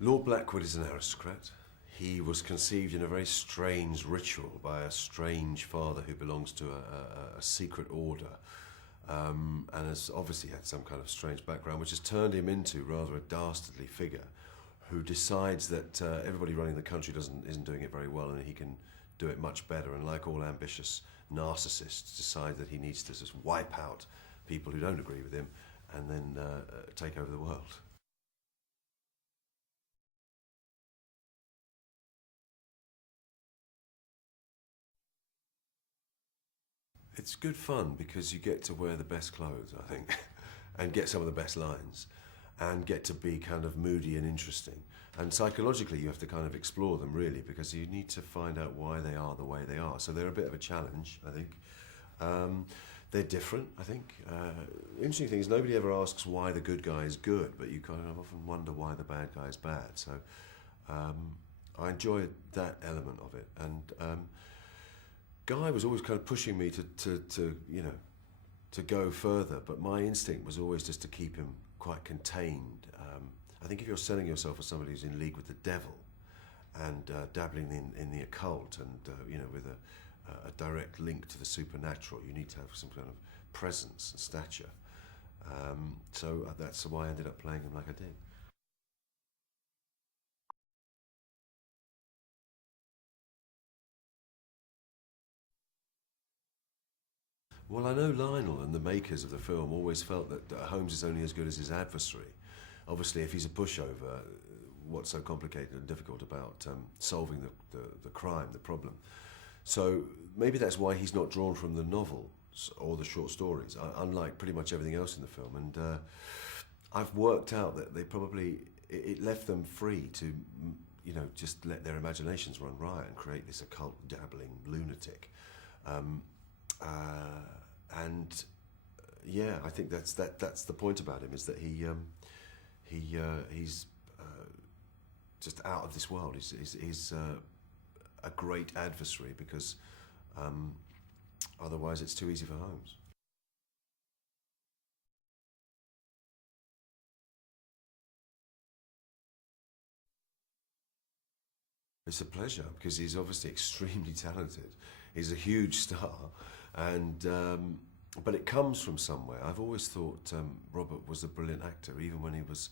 Lord Blackwood is an aristocrat. He was conceived in a very strange ritual by a strange father who belongs to a secret order, and has obviously had some kind of strange background, which has turned him into rather a dastardly figure who decides that everybody running the country isn't doing it very well and he can do it much better, and like all ambitious narcissists decide that he needs to just wipe out people who don't agree with him and then take over the world. It's good fun because you get to wear the best clothes, I think, and get some of the best lines, and get to be kind of moody and interesting. And psychologically, you have to kind of explore them, really, because you need to find out why they are the way they are. So they're a bit of a challenge, I think. They're different, I think. Interesting thing is nobody ever asks why the good guy is good, but you kind of often wonder why the bad guy is bad. So I enjoy that element of it. And Guy was always kind of pushing me to go further, but my instinct was always just to keep him quite contained. I think if you're selling yourself as somebody who's in league with the devil and dabbling in the occult and with a direct link to the supernatural, you need to have some kind of presence and stature. So that's why I ended up playing him like I did. Well, I know Lionel and the makers of the film always felt that Holmes is only as good as his adversary. Obviously, if he's a pushover, what's so complicated and difficult about solving the crime, the problem? So maybe that's why he's not drawn from the novel or the short stories, unlike pretty much everything else in the film. And I've worked out that it left them free to, just let their imaginations run riot and create this occult dabbling lunatic. Um, uh, and yeah, I think that's the point about him, is that he's just out of this world. He's a great adversary because otherwise it's too easy for Holmes. It's a pleasure because he's obviously extremely talented. He's a huge star, and but it comes from somewhere. I've always thought Robert was a brilliant actor, even when he was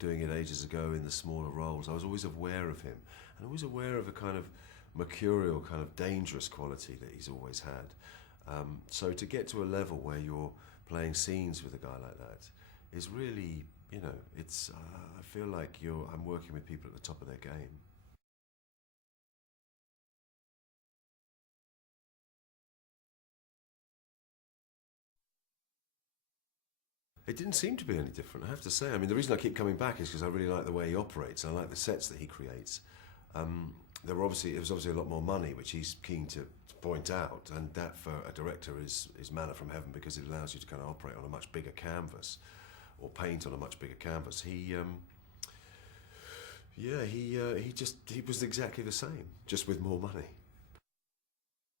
doing it ages ago in the smaller roles. I was always aware of him, and always aware of a kind of mercurial, kind of dangerous quality that he's always had. So to get to a level where you're playing scenes with a guy like that is really, it's. I feel like I'm working with people at the top of their game. It didn't seem to be any different, I have to say. I mean, the reason I keep coming back is because I really like the way he operates. I like the sets that he creates. It was obviously a lot more money, which he's keen to point out, and that for a director is manna from heaven because it allows you to kind of operate on a much bigger canvas, or paint on a much bigger canvas. He was exactly the same, just with more money.